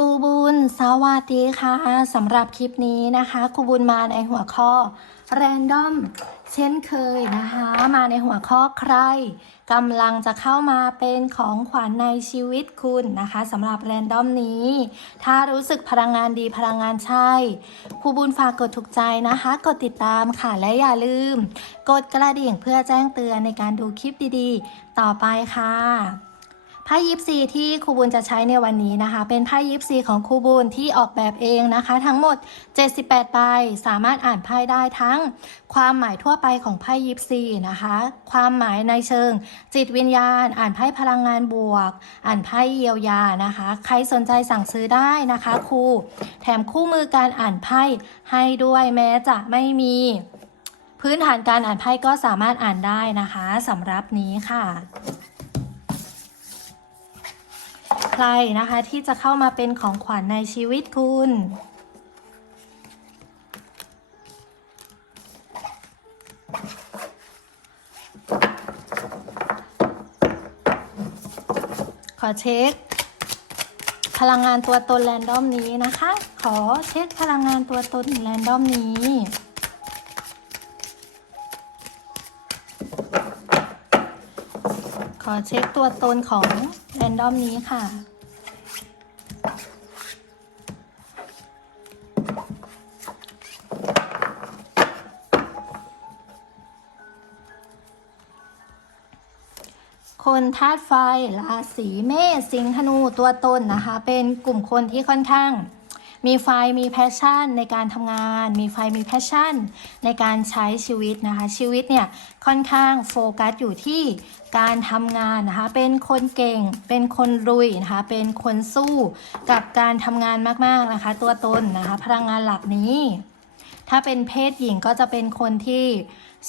รูบุญสวัสดีค่ะสำหรับคลิปนี้นะคะครูบุญมาในหัวข้อ Random เช่นเคยนะคะ มาในหัวข้อใครกำลังจะเข้ามาเป็นของขวัญในชีวิตคุณนะคะสำหรับ Random นี้ ถ้ารู้สึกพลังงานดีพลังงานใช่ครูบุญฝากกดถูกใจนะคะ กดติดตามค่ะและอย่าลืม กดกระดิ่งเพื่อแจ้งเตือนในการดูคลิปดีๆ ต่อไปค่ะ ไพ่ยิปซีที่ครูบุญจะใช้ในวันนี้นะคะ เป็นไพ่ยิปซีของครูบุญที่ออกแบบเองนะคะ ทั้งหมด 78ใบสามารถอ่านไพ่ได้ทั้ง ความหมายทั่วไปของไพ่ยิปซีนะคะ ความหมายในเชิง จิตวิญญาณ อ่านไพ่พลังงานบวก อ่านไพ่เยียวยานะคะ ใครสนใจสั่งซื้อได้นะคะครูแถมคู่มือการอ่านไพ่ให้ด้วยแม้จะไม่มีพื้นฐานการอ่านไพ่ก็สามารถอ่านได้นะคะสำหรับนี้ค่ะ รนะคะ ที่จะเข้ามาเป็นของขวัญในชีวิตคุณ ขอเช็ค พลังงานตัวตนแรนดอมนี้นะคะ ขอเช็คพลังงานตัวตนแรนดอมนี้ ขอเช็คตัวตนของแรนดอมนี้ค่ะ คนธาตุไฟราศีเมษสิงห์ธนูตัวตนนะคะ เป็นกลุ่มคนที่ค่อนข้าง มีไฟมีแพชชั่นในการทำงาน มีไฟมีแพชชั่นในการใช้ชีวิตนะคะ ชีวิตเนี่ยค่อนข้างโฟกัสอยู่ที่การทำงานนะคะ เป็นคนเก่ง เป็นคนรุยนะคะ เป็นคนสู้กับการทำงานมากๆนะคะ ตัวตนนะคะ พลังงานหลักนี้ ถ้าเป็นเพศหญิงก็จะเป็นคนที่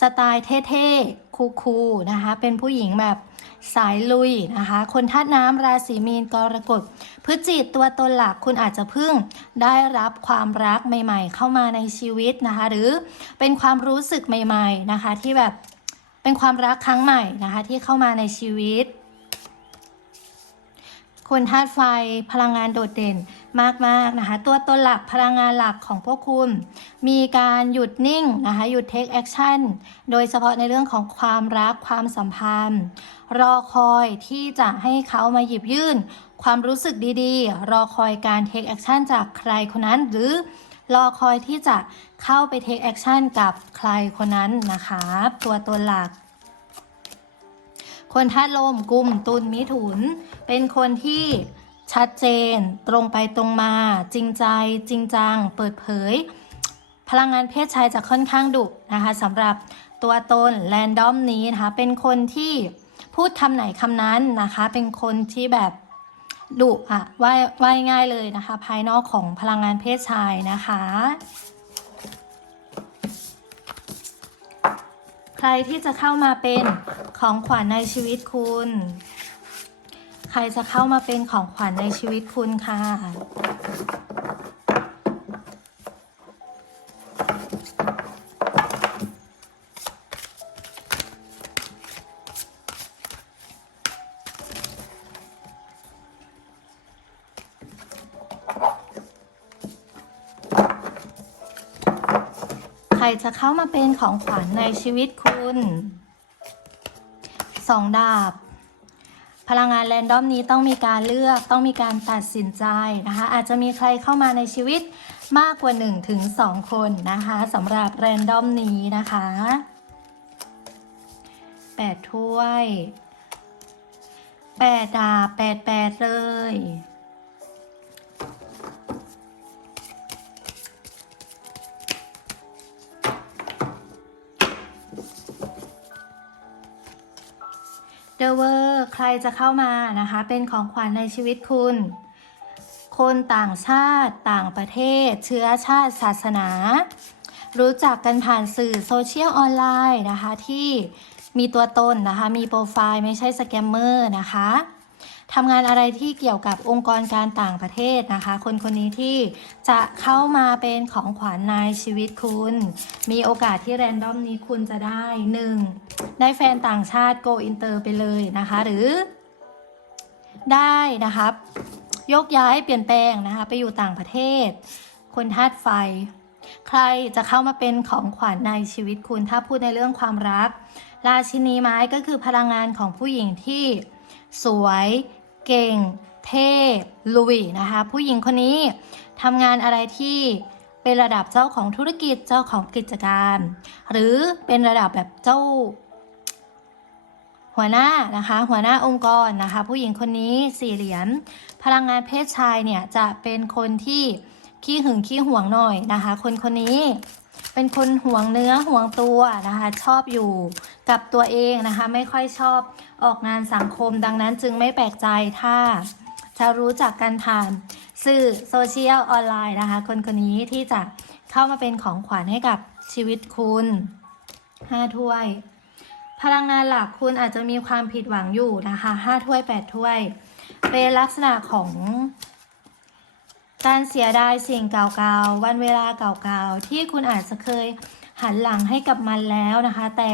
สไตล์เท่ๆคูลๆนะคะ เป็นผู้หญิงแบบ สายลุยนะคะ คนธาตุน้ำราศีมีนกรกฎพฤจิตตัวตนหลักคุณอาจจะเพิ่งได้รับความรักใหม่ ๆ เข้ามาในชีวิตนะคะ หรือเป็นความรู้สึกใหม่ ๆนะคะ ที่แบบเป็นความรักครั้งใหม่นะคะ ที่เข้ามาในชีวิต คนธาตุไฟพลังงานโดดเด่นมากๆนะคะ ตัวตนหลักพลังงานหลักของพวกคุณ มีการหยุดนิ่งนะคะหยุด take action โดยเฉพาะในเรื่องของความรักความสัมพันธ์ รอคอยที่จะให้เขามาหยิบยื่น ความรู้สึกดีๆ รอคอยการ take action จากใครคนนั้นหรือรอคอยที่จะเข้าไป take action กับใครคนนั้นนะคะ ตัวตนหลัก คนธาตุลมกลุ่มตุลมิถุน เป็นคนที่ชัดเจน ตรงไปตรงมา จริงใจ จริงจัง เปิดเผย พลังงานเพศชายจะค่อนข้างดุนะคะสำหรับตัวตนแรนดอมนี้นะคะ เป็นคนที่พูดคำไหนคำนั้นนะคะ เป็นคนที่แบบดุอะว่าว่ายง่ายเลยนะคะ ภายนอกของพลังงานเพศชายนะคะ ใครที่จะเข้ามาเป็นของขวัญในชีวิตคุณ ใครจะเข้ามาเป็นของขวัญในชีวิตคุณค่ะ ใครจะเข้ามาเป็นของขวัญในชีวิตคุณสองดาบ พลังงานแรนดอมนี้ต้องมีการเลือกต้องมีการตัดสินใจนะคะ อาจจะมีใครเข้ามาในชีวิตมากกว่า1ถึง2คนนะคะสำหรับแรนดอมนี้นะคะ8ถ้วย8ดาบ8 8 เลยเดเวอร์ รจะเข้ามานะคะ เป็นของขวัญในชีวิตคุณ คนต่างชาติต่างประเทศ เชื้อชาติศาสนา รู้จักกันผ่านสื่อโซเชียลออนไลน์นะคะที่มีตัวตนนะคะ มีโปรไฟล์ไม่ใช่สแกมเมอร์นะคะ ทำงานอะไรที่เกี่ยวกับองค์กรการต่างประเทศนะคะ คนคนนี้ที่จะเข้ามาเป็นของขวัญในชีวิตคุณ มีโอกาสที่แรนดอมนี้คุณจะได้หนึ่งได้แฟนต่างชาติ go inter ไปเลยนะคะ หรือได้นะครับ ยกย้ายเปลี่ยนแปลงนะคะ ไปอยู่ต่างประเทศ คนธาตุไฟ ใครจะเข้ามาเป็นของขวัญในชีวิตคุณถ้าพูดในเรื่องความรัก ราชินีไม้ก็คือพลังงานของผู้หญิงที่สวย เก่ง เท่ลุยนะคะ ผู้หญิงคนนี้ทำงานอะไรที่เป็นระดับเจ้าของธุรกิจเจ้าของกิจการ หรือเป็นระดับแบบเจ้า หัวหน้านะคะ หัวหน้าองค์กรนะคะ ผู้หญิงคนนี้สี่เหรียญพลังงานเพศชายเนี่ยจะเป็นคนที่ขี้หึงขี้หวงหน่อยนะคะ คนคนนี้ เป็นคนห่วงเนื้อห่วงตัวนะคะ ชอบอยู่กับตัวเองนะคะ ไม่ค่อยชอบออกงานสังคม ดังนั้นจึงไม่แปลกใจถ้าจะรู้จักกันผ่านสื่อโซเชียลออนไลน์นะคะ คนคนนี้ที่จะเข้ามาเป็นของขวัญให้กับชีวิตคุณห้าถ้วย พลังงานหลักคุณอาจจะมีความผิดหวังอยู่นะคะห้าถ้วยแปดถ้วย เป็นลักษณะของ การเสียดายสิ่งเก่าๆ วันเวลาเก่าๆ ที่คุณอาจจะเคยหันหลังให้กับมันแล้วนะคะ แต่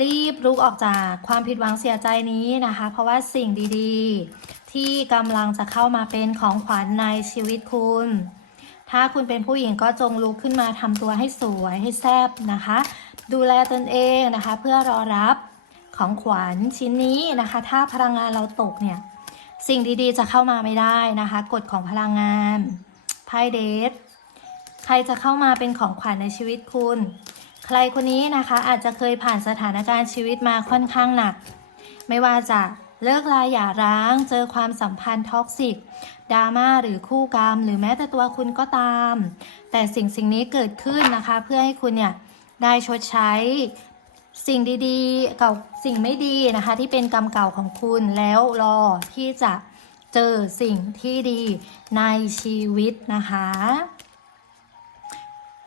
รีบลุกออกจากความผิดหวังเสียใจนี้นะคะ เพราะว่าสิ่งดีๆ ที่กำลังจะเข้ามาเป็นของขวัญในชีวิตคุณ ถ้าคุณเป็นผู้หญิงก็จงลุกขึ้นมาทำตัวให้สวยให้แซ่บนะคะ ดูแลตนเองนะคะ เพื่อรอรับของขวัญชิ้นนี้นะคะ ถ้าพลังงานเราตกเนี่ย สิ่งดีๆจะเข้ามาไม่ได้นะคะกฎของพลังงานไพ่เดทใครจะเข้ามาเป็นของขวัญในชีวิตคุณ ใครคนนี้นะคะอาจจะเคยผ่านสถานการณ์ชีวิตมาค่อนข้างหนัก ไม่ว่าจะเลิกลาหย่าร้าง เจอความสัมพันธ์ท็อกซิกดราม่าหรือคู่กรรม หรือแม้แต่ตัวคุณก็ตาม แต่สิ่งสิ่งนี้เกิดขึ้นนะคะ เพื่อให้คุณเนี่ยได้ชดใช้ สิ่งดีๆเก่าสิ่งไม่ดีนะคะ ที่เป็นกรรมเก่าของคุณแล้วรอที่จะเจอสิ่งที่ดีในชีวิตนะคะ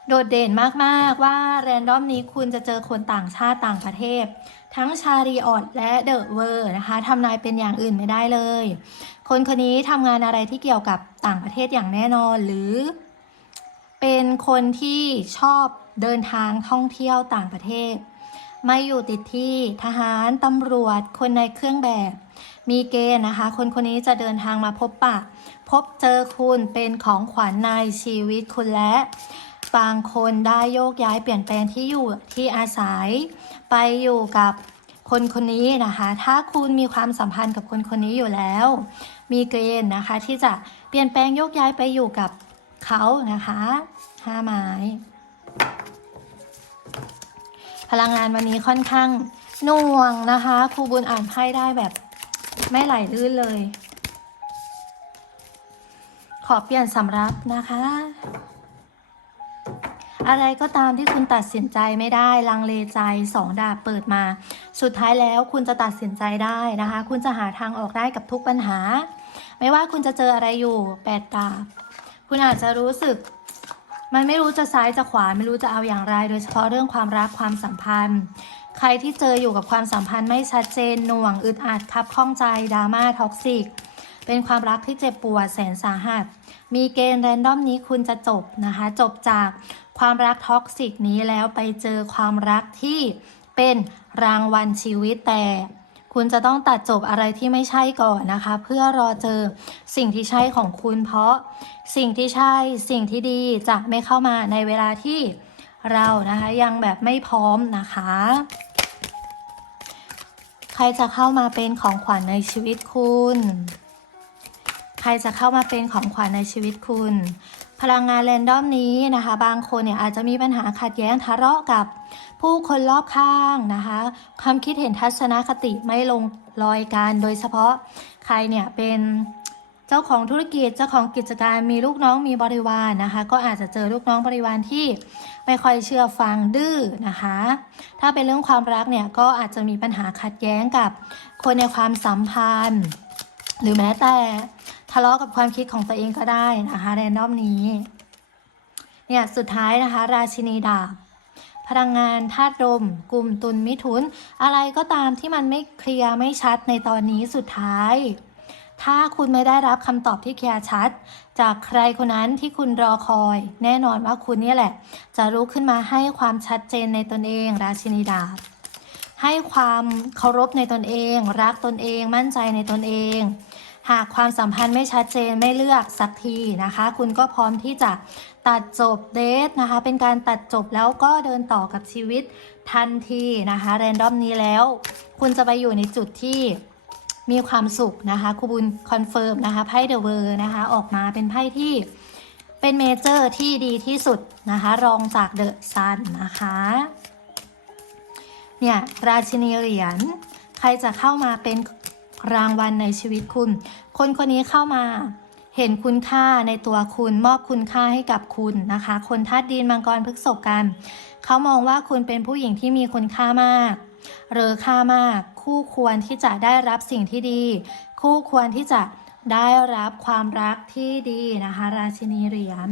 โดดเด่นมากๆว่าแรนดอมนี้คุณจะเจอคนต่างชาติต่างประเทศ ทั้งชารีออดและเดอะเวอร์นะคะทำนายเป็นอย่างอื่นไม่ได้เลย คนคนนี้ทำงานอะไรที่เกี่ยวกับต่างประเทศอย่างแน่นอนหรือ เป็นคนที่ชอบเดินทางท่องเที่ยวต่างประเทศ ไม่อยู่ติดที่ทหารตำรวจ คนในเครื่องแบบ มีเกณฑ์นะคะ คนคนนี้จะเดินทางมาพบปะ พบเจอคุณเป็นของขวัญในชีวิตคุณและ บางคนได้โยกย้ายเปลี่ยนแปลงที่อยู่ที่อาศัย ไปอยู่กับคนคนนี้นะคะ ถ้าคุณมีความสัมพันธ์กับคนคนนี้อยู่แล้ว มีเกณฑ์นะคะ ที่จะเปลี่ยนแปลงโยกย้ายไปอยู่กับเขานะคะห้าไม้ พลังงานวันนี้ค่อนข้างน่วงนะคะครูบุญอ่านไพ่ได้แบบไม่ไหลลื่นเลย ขอเปลี่ยนสำรับนะคะ อะไรก็ตามที่คุณตัดสินใจไม่ได้ลังเลใจสองดาบเปิดมา สุดท้ายแล้วคุณจะตัดสินใจได้นะคะ คุณจะหาทางออกได้กับทุกปัญหา ไม่ว่าคุณจะเจออะไรอยู่แปดดาบ คุณอาจจะรู้สึก มันไม่รู้จะซ้ายจะขวาไม่รู้จะเอาอย่างไร โดยเฉพาะเรื่องความรักความสัมพันธ์ ใครที่เจออยู่กับความสัมพันธ์ไม่ชัดเจนหน่วงอึดอัดคับข้องใจดราม่าท็อกซิกเป็นความรักที่เจ็บปวดแสนสาหัส มีเกณฑ์แรนดอมนี้คุณจะจบนะคะ จบจากความรักท็อกซิกนี้แล้วไปเจอความรักที่เป็นรางวัลชีวิตแต่ คุณจะต้องตัดจบอะไรที่ไม่ใช่ก่อนนะคะ เพื่อรอเจอสิ่งที่ใช่ของคุณ เพราะสิ่งที่ใช่สิ่งที่ดีจะไม่เข้ามาในเวลาที่เรานะคะ ยังแบบไม่พร้อมนะคะ ใครจะเข้ามาเป็นของขวัญในชีวิตคุณ ใครจะเข้ามาเป็นของขวัญในชีวิตคุณ พลังงานแรนดอมนี้นะคะ บางคนเนี่ยอาจจะมีปัญหาขัดแย้งทะเลาะกับผู้คนรอบข้างนะคะ ความคิดเห็นทัศนคติไม่ลงรอยกันโดยเฉพาะใครเนี่ยเป็นเจ้าของธุรกิจเจ้าของกิจการมีลูกน้องมีบริวารนนะคะ ก็อาจจะเจอลูกน้องบริวารที่ไม่ค่อยเชื่อฟังดื้อนะคะ ถ้าเป็นเรื่องความรักเนี่ยก็อาจจะมีปัญหาขัดแย้งกับคนในความสัมพันธ์ หรือแม้แต่ ทะเลาะกับความคิดของตัวเองก็ได้นะคะ แรนดอมนี้ เนี่ยสุดท้ายนะคะ ราชินีดาบพลังงานธาตุลมกลุ่มตุลมิถุน อะไรก็ตามที่มันไม่เคลียร์ไม่ชัดในตอนนี้สุดท้าย ถ้าคุณไม่ได้รับคำตอบที่เคลียร์ชัด จากใครคนนั้นที่คุณรอคอย แน่นอนว่าคุณนี่แหละ จะลุกขึ้นมาให้ความชัดเจนในตนเอง ราชินีดาบให้ความเคารพในตนเอง รักตนเองมั่นใจในตนเอง หากความสัมพันธ์ไม่ชัดเจนไม่เลือกสักทีนะคะ คุณก็พร้อมที่จะตัดจบเดทนะคะ เป็นการตัดจบแล้วก็เดินต่อกับชีวิตทันทีนะคะแรนดอมนี้แล้ว คุณจะไปอยู่ในจุดที่มีความสุขนะคะครูบุญคอนเฟิร์มนะคะไพ่เดอะเวอร์นะคะออกมาเป็นไพ่ที่เป็นเมเจอร์ที่ดีที่สุดนะคะ รองจากเดอะซันนะคะเนี่ยราชินีเหรียญใครจะเข้ามาเป็น รางวัลในชีวิตคุณ คนคนนี้เข้ามาเห็นคุณค่าในตัวคุณมอบคุณค่าให้กับคุณนะคะ คนธาตุดินมังกรพฤกษบกันเขามองว่าคุณเป็นผู้หญิงที่มีคุณค่ามากเรอค่ามาก คู่ควรที่จะได้รับสิ่งที่ดี คู่ควรที่จะได้รับความรักที่ดีนะคะ ราชินีเหรียญ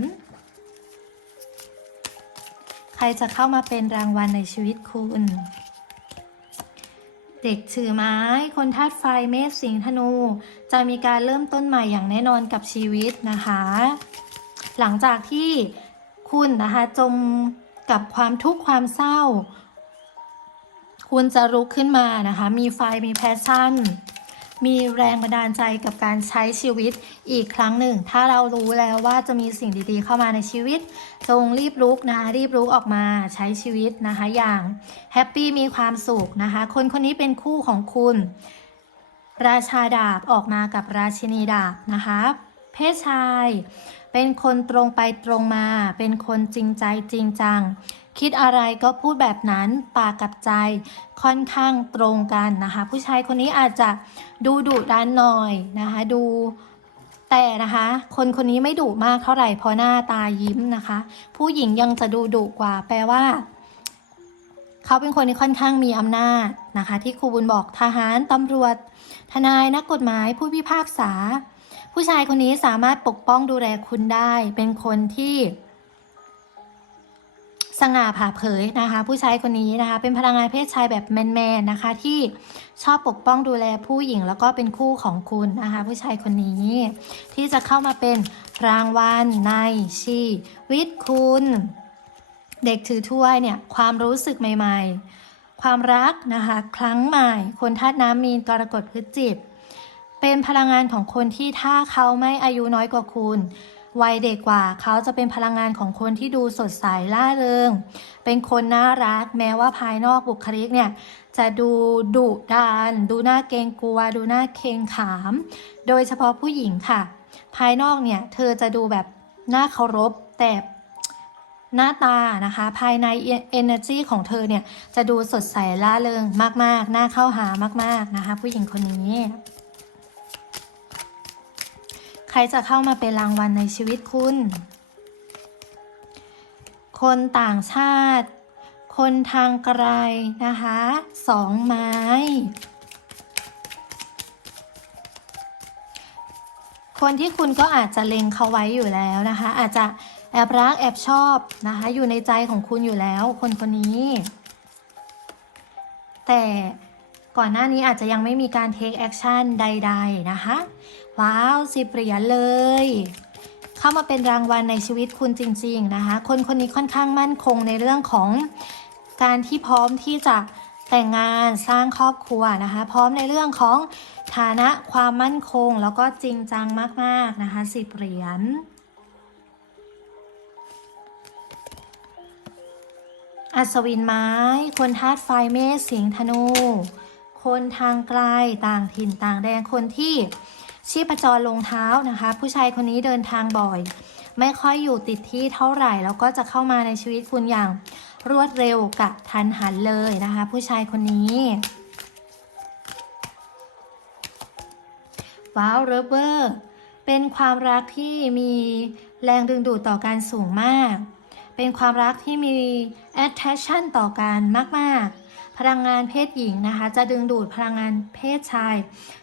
ใครจะเข้ามาเป็นรางวัลในชีวิตคุณ เด็กถือไม้ คนธาตุไฟเมษสิงธนู จะมีการเริ่มต้นใหม่อย่างแน่นอนกับชีวิตนะคะ หลังจากที่คุณนะคะจมกับความทุกข์ความเศร้า คุณจะลุกขึ้นมานะคะ มีไฟมีแพชชั่น มีแรงบันดาลใจกับการใช้ชีวิตอีกครั้งหนึ่ง ถ้าเรารู้แล้วว่าจะมีสิ่งดีๆ เข้ามาในชีวิต จงรีบลุกนะคะรีบลุกออกมาใช้ชีวิตนะคะอย่างแฮปปี้มีความสุขนะคะ คนคนนี้เป็นคู่ของคุณ ราชาดาบออกมากับราชินีดาบนะคะเพศชาย เป็นคนตรงไปตรงมา เป็นคนจริงใจจริงจัง คิดอะไรก็พูดแบบนั้นปากกับใจค่อนข้างตรงกันนะคะ ผู้ชายคนนี้อาจจะดูดุดันหน่อยนะคะ ดูแต่นะคะ คนคนนี้ไม่ดุมากเท่าไหร่เพราะหน้าตายิ้มนะคะ ผู้หญิงยังจะดูดุกว่า แปลว่า เขาเป็นคนที่ค่อนข้างมีอำนาจนะคะ ที่ครูบุญบอกทหารตำรวจ ทนายนักกฎหมายผู้พิพากษา ผู้ชายคนนี้สามารถปกป้องดูแลคุณได้ เป็นคนที่ สง่าผ่าเผยนะคะ ผู้ชายคนนี้นะคะ เป็นพลังงานเพศชายแบบแมนๆนะคะ ที่ชอบปกป้องดูแลผู้หญิงแล้วก็เป็นคู่ของคุณนะคะ ผู้ชายคนนี้ ที่จะเข้ามาเป็นรางวัลในชีวิตคุณ เด็กถือถ้วยเนี่ยความรู้สึกใหม่ ๆ ความรักนะคะ ครั้งใหม่ คนธาตุน้ำมีนกรกฎพฤศจิกเป็นพลังงานของคนที่ถ้าเขาไม่อายุน้อยกว่าคุณ วัยเด็กกว่าเขาจะเป็นพลังงานของคนที่ดูสดใสล่าเริง เป็นคนน่ารัก แม้ว่าภายนอกบุคลิกเนี่ย จะดูดุดาน ดูน่าเกรงกลัว ดูน่าเกงขาม โดยเฉพาะผู้หญิงค่ะ ภายนอกเนี่ยเธอจะดูแบบน่าเคารพแต่หน้าตานะคะ ภายใน energy ของเธอเนี่ย จะดูสดใสล่าเริงมาก ๆ น่าเข้าหามาก ๆ นะคะ ผู้หญิงคนนี้ ใครจะเข้ามาเป็นรางวัลในชีวิตคุณ คนต่างชาติ คนทางไกลนะคะสองไม้ คนที่คุณก็อาจจะเล็งเขาไว้อยู่แล้วนะคะ อาจจะแอบรักแอบชอบนะคะ อยู่ในใจของคุณอยู่แล้ว คนคนนี้ แต่ก่อนหน้านี้อาจจะยังไม่มีการ take action ใด ๆ นะคะ ว้าวสิบเหรียญเลย เข้ามาเป็นรางวัลในชีวิตคุณจริง ๆ นะคะ คนคนนี้ค่อนข้างมั่นคงในเรื่องของการที่พร้อมที่จะแต่งงานสร้างครอบครัวนะคะ พร้อมในเรื่องของฐานะความมั่นคง แล้วก็จริงจังมากๆนะคะสิบเหรียญอัศวินไม้ คนธาตุไฟเมษสิงธนู คนทางไกลต่างถิ่นต่างแดนคนที่ ชีพจรลงเท้านะคะ ผู้ชายคนนี้เดินทางบ่อย ไม่ค่อยอยู่ติดที่เท่าไหร่ แล้วก็จะเข้ามาในชีวิตคุณอย่างรวดเร็วกับทันหันเลยนะคะ ผู้ชายคนนี้ว้าวเรเบอร์เป็นความรักที่มีแรงดึงดูดต่อการสูงมาก เป็นความรักที่มี attraction ต่อกันมากๆ พลังงานเพศหญิงนะคะ จะดึงดูดพลังงานเพศชาย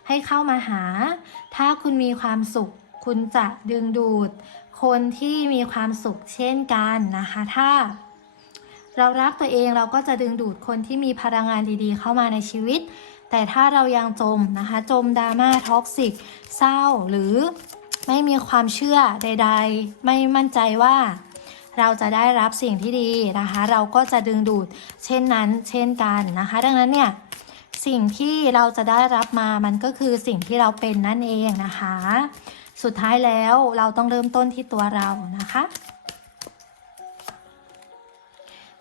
ให้เข้ามาหา ถ้าคุณมีความสุข คุณจะดึงดูด คนที่มีความสุขเช่นกันนะคะ ถ้า เรารักตัวเองเราก็จะดึงดูดคนที่มีพลังงานดีๆ เข้ามาในชีวิต แต่ถ้าเรายังจมนะคะ จมดราม่าท็อกซิกเศร้าหรือไม่มีความเชื่อใด ๆ ไม่มั่นใจว่า เราจะได้รับสิ่งที่ดีนะคะ เราก็จะดึงดูดเช่นนั้นเช่นกันนะคะ ดังนั้นเนี่ยสิ่งที่เราจะได้รับมามันก็คือสิ่งที่เราเป็นนั่นเองนะคะ สุดท้ายแล้วเราต้องเริ่มต้นที่ตัวเรานะคะ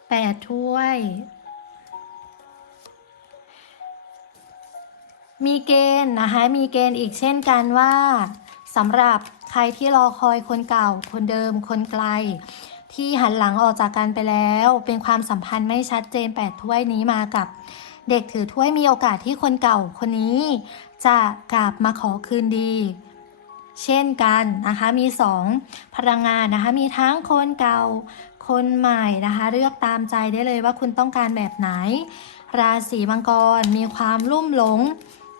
แปดถ้วย มีเกณฑ์นะคะ มีเกณฑ์อีกเช่นกันว่าสำหรับใครที่รอคอยคนเก่า คนเดิม คนไกล ที่หันหลังออกจากกันไปแล้ว เป็นความสัมพันธ์ไม่ชัดเจนแปดถ้วยนี้มากับ เด็กถือถ้วยมีโอกาสที่คนเก่าคนนี้ จะกลับมาขอคืนดี เช่นกันนะคะมีสองพลังงานนะคะมีทั้งคนเก่าคนใหม่นะคะเลือกตามใจได้เลยว่าคุณต้องการแบบไหน ราศีมังกรมีความลุ่มหลง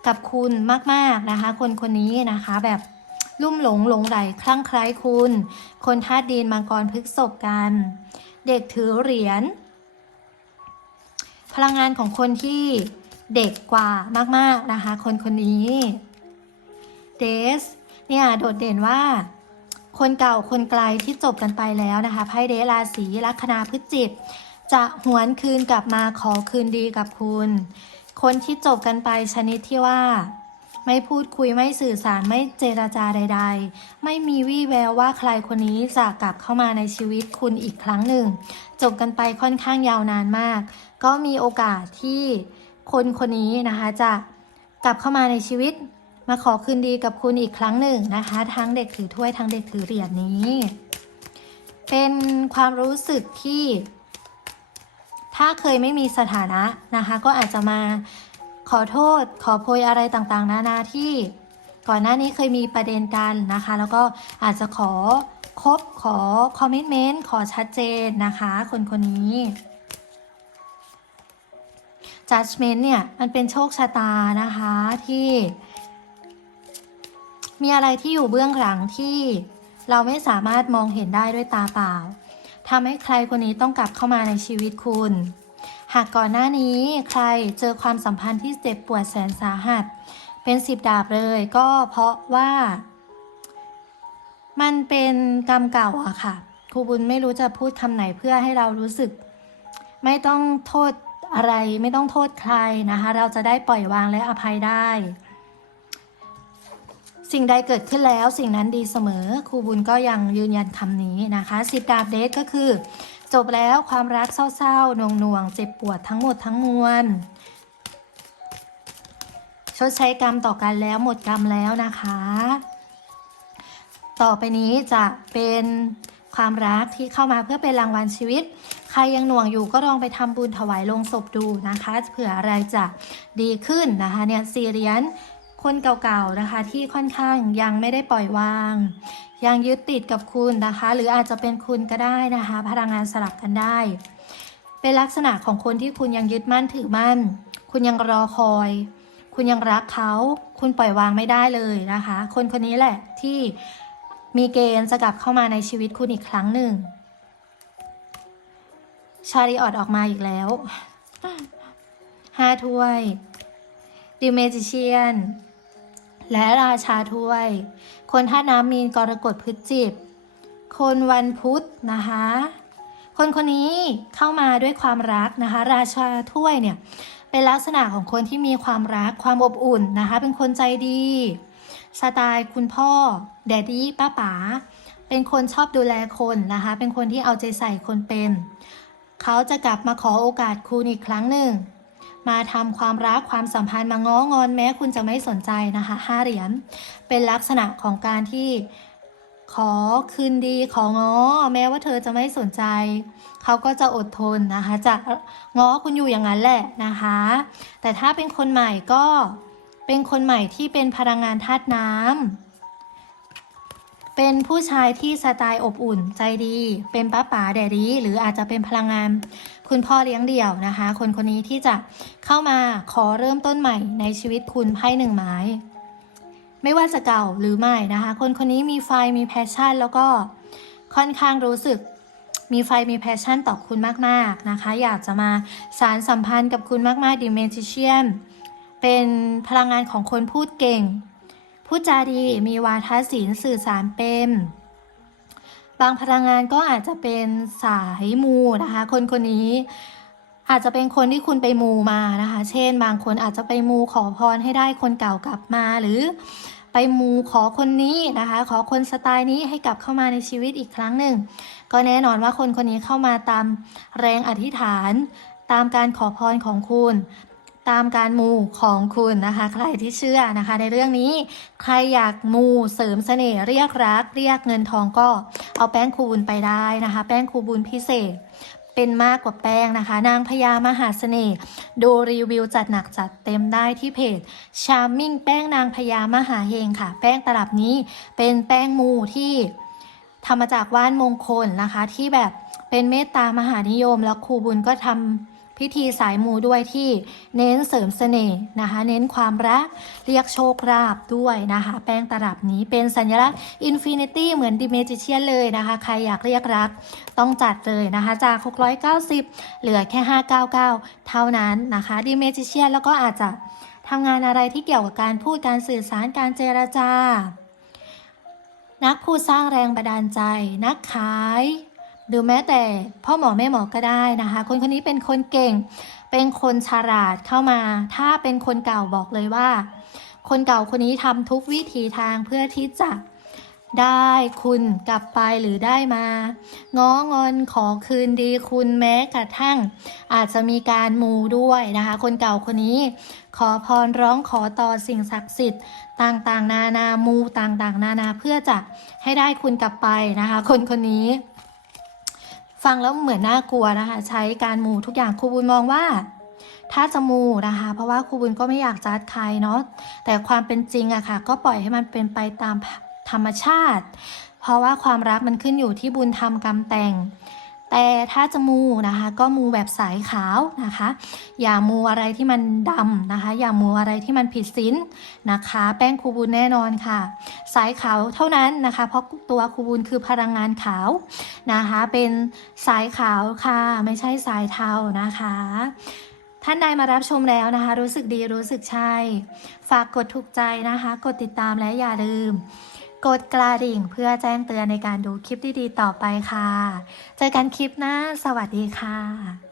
กับคุณมากๆนะคะ คนคนนี้นะคะแบบ ลุ่มหลงหลงไหลคลั่งไคล้คุณ คนธาตุดินมังกรพฤกษบกัน เด็กถือเหรียญ พลังงานของคนที่เด็กกว่ามากๆนะคะ คนคนนี้เดสเนี่ยโดดเด่นว่า คนเก่าคนไกลที่จบกันไปแล้วนะคะไพ่เดสราศีลัคนาพฤศจิตจะหวนคืนกลับมาขอคืนดีกับคุณ คนที่จบกันไปชนิดที่ว่า ไม่พูดคุยไม่สื่อสารไม่เจรจาใด ๆ ไม่มีวี่แววว่าใครคนนี้จะกลับเข้ามาในชีวิตคุณอีกครั้งหนึ่ง จบกันไปค่อนข้างยาวนานมาก ก็มีโอกาสที่คนคนนี้นะคะจะกลับเข้ามาในชีวิต มาขอคืนดีกับคุณอีกครั้งหนึ่งนะคะ ทั้งเด็กถือถ้วยทั้งเด็กถือเหรียญนี้ เป็นความรู้สึกที่ถ้าเคยไม่มีสถานะนะคะ ก็อาจจะมา ขอโทษ ขอโพยอะไรต่างๆ นานาที่ก่อนหน้านี้เคยมีประเด็นกันนะคะ แล้วก็อาจจะขอคบขอคอมมิชเมนต์ขอชัดเจนนะคะ คนคนนี้ judgment เนี่ย มันเป็นโชคชะตานะคะที่ มีอะไรที่อยู่เบื้องหลังที่เราไม่สามารถมองเห็นได้ด้วยตาเปล่าทำให้ใครคนนี้ต้องกลับเข้ามาในชีวิตคุณ หากก่อนหน้านี้ใครเจอความสัมพันธ์ที่เจ็บปวดแสนสาหัส เป็นสิบดาบเลยก็เพราะว่า มันเป็นกรรมเก่าอะค่ะครูบุญไม่รู้จะพูดคำไหนเพื่อให้เรารู้สึก ไม่ต้องโทษอะไรไม่ต้องโทษใครนะคะ เราจะได้ปล่อยวางและอภัยได้ สิ่งใดเกิดขึ้นแล้วสิ่งนั้นดีเสมอครูบุญก็ยังยืนยันคำนี้นะคะสิบดาบเดทก็คือ จบแล้วความรักเศร้าๆหน่วงๆเจ็บปวดทั้งหมดทั้งมวลชดใช้กรรมต่อกันแล้วหมดกรรมแล้วนะคะ ต่อไปนี้จะเป็นความรักที่เข้ามาเพื่อเป็นรางวัลชีวิต ใครยังหน่วงอยู่ก็ลองไปทำบุญถวายลงศพดูนะคะ เผื่ออะไรจะดีขึ้นนะคะเนี่ยซีเรียน คนเก่าๆนะคะ ที่ค่อนข้างยังไม่ได้ปล่อยวาง ยังยึดติดกับคุณนะคะ หรืออาจจะเป็นคุณก็ได้นะคะ พลังงานสลับกันได้ เป็นลักษณะของคนที่คุณยังยึดมั่นถือมั่น คุณยังรอคอย คุณยังรักเขา คุณปล่อยวางไม่ได้เลยนะคะ คนคนนี้แหละที่มีเกณฑ์จะกลับเข้ามาในชีวิตคุณอีกครั้งหนึ่ง ชาริออดออกมาอีกแล้วห้าถ้วยดิเมจิเชียน และราชาถ้วย คนท่าตุน้ำมีนกรกฎพฤศจิบคนวันพุธนะคะ คนคนนี้เข้ามาด้วยความรักนะคะ ราชาถ้วยเนี่ยเป็นลักษณะของคนที่มีความรักความอบอุ่นนะคะ เป็นคนใจดีสไตล์คุณพ่อแดดดี้ป้าป๋าเป็นคนชอบดูแลคนนะคะ เป็นคนที่เอาใจใส่คนเป็น เขาจะกลับมาขอโอกาสคุณอีกครั้งหนึ่ง มาทำความรักความสัมพันธ์มาง้องอนแม้คุณจะไม่สนใจนะคะห้าเหรียญเป็นลักษณะของการที่ขอคืนดีของ้อ แม้ว่าเธอจะไม่สนใจ เขาก็จะอดทนนะคะ จะง้อคุณอยู่อย่างนั้นแหละนะคะ แต่ถ้าเป็นคนใหม่ก็เป็นคนใหม่ที่เป็นพลังงานธาตุน้ำ เป็นผู้ชายที่สไตล์อบอุ่นใจดี เป็นป้าป๋าแดดดี้หรืออาจจะเป็นพลังงาน คุณพ่อเลี้ยงเดี่ยวนะคะ คนคนนี้ที่จะเข้ามาขอเริ่มต้นใหม่ในชีวิตคุณไพ่หนึ่งไม้ไม่ว่าจะเก่าหรือใหม่นะคะ คนคนนี้มีไฟมีแพชชั่น แล้วก็ค่อนข้างรู้สึกมีไฟมีแพชชั่นต่อคุณมากๆนะคะ อยากจะมาสารสัมพันธ์กับคุณมากๆดิเมจิเชียนเป็นพลังงานของคนพูดเก่ง พูดจาดีมีวาทศิลป์สื่อสารเป็น บางพลังงานก็อาจจะเป็นสายมูนะคะ คนคนนี้อาจจะเป็นคนที่คุณไปมูมานะคะ เช่น บางคนอาจจะไปมูขอพรให้ได้คนเก่ากลับมาหรือไปมูขอคนนี้นะคะ ขอคนสไตล์นี้ให้กลับเข้ามาในชีวิตอีกครั้งหนึ่ง ก็แน่นอนว่าคนคนนี้เข้ามาตามแรงอธิษฐาน ตามการขอพรของคุณ ตามการมูของคุณนะคะ ใครที่เชื่อนะคะ ในเรื่องนี้ใครอยากมูเสริมเสน่ห์เรียกรัก เรียกเงินทองก็เอาแป้งคูบุญไปได้นะคะ แป้งคูบุญพิเศษ เป็นมากกว่าแป้งนะคะ นางพญามหาเสน่ห์ดูรีวิวจัดหนักจัดเต็มได้ที่เพจ Charming แป้งนางพญามหาเฮงค่ะ แป้งตลับนี้เป็นแป้งมูที่ทำมาจากว่านมงคลนะคะ ที่แบบเป็นเมตตามหานิยมแล้วครูบุญก็ทำ พิธีสายมูด้วยที่เน้นเสริมเสน่ห์นะคะ เน้นความรักเรียกโชคลาภด้วยนะคะ แป้งตลับนี้เป็นสัญลักษณ์อินฟินิตี้เหมือนดิเมจิเชียนเลยนะคะ ใครอยากเรียกรักต้องจัดเลยนะคะ จาก 690 เหลือแค่ 599 เท่านั้นนะคะดิเมจิเชียนแล้วก็อาจจะทำงานอะไรที่เกี่ยวกับการพูดการสื่อสารการเจรจา นักพูดสร้างแรงบันดาลใจ นักขาย หรือแม้แต่พ่อหมอแม่หมอก็ได้นะคะ คนคนนี้เป็นคนเก่ง เป็นคนฉลาดเข้ามา ถ้าเป็นคนเก่าบอกเลยว่า คนเก่าคนนี้ทำทุกวิถีทางเพื่อที่จะได้คุณกลับไปหรือได้มา ง้องอนขอคืนดีคุณแม้กระทั่ง อาจจะมีการมูด้วยนะคะ คนเก่าคนนี้ ขอพรร้องขอต่อสิ่งศักดิ์สิทธิ์ ต่างๆ นานามูต่างๆ นานาเพื่อจะให้ได้คุณกลับไปนะคะ คนคนนี้ ฟังแล้วเหมือนน่ากลัวนะคะ ใช้การมูทุกอย่างครูบุญมองว่า ถ้าจะมูนะคะ เพราะว่าครูบุญก็ไม่อยากจัดใครเนาะแต่ความเป็นจริงอะค่ะ ก็ปล่อยให้มันเป็นไปตามธรรมชาติ เพราะว่าความรักมันขึ้นอยู่ที่บุญทำกรรมแต่ง แต่ถ้าจะมูนะคะ ก็มูแบบสายขาวนะคะ อย่ามูอะไรที่มันดำนะคะ อย่ามูอะไรที่มันผิดศีลนะคะ แป้งครูบุญแน่นอนค่ะ สายขาวเท่านั้นนะคะ เพราะตัวครูบุญคือพลังงานขาวนะคะ เป็นสายขาวค่ะ ไม่ใช่สายเทานะคะท่านใดมารับชมแล้วนะคะ รู้สึกดีรู้สึกใช่ ฝากกดถูกใจนะคะ กดติดตามและอย่าลืม กดกระดิ่งเพื่อแจ้งเตือนในการดูคลิปดีๆต่อไปค่ะ เจอกันคลิปหน้า สวัสดีค่ะ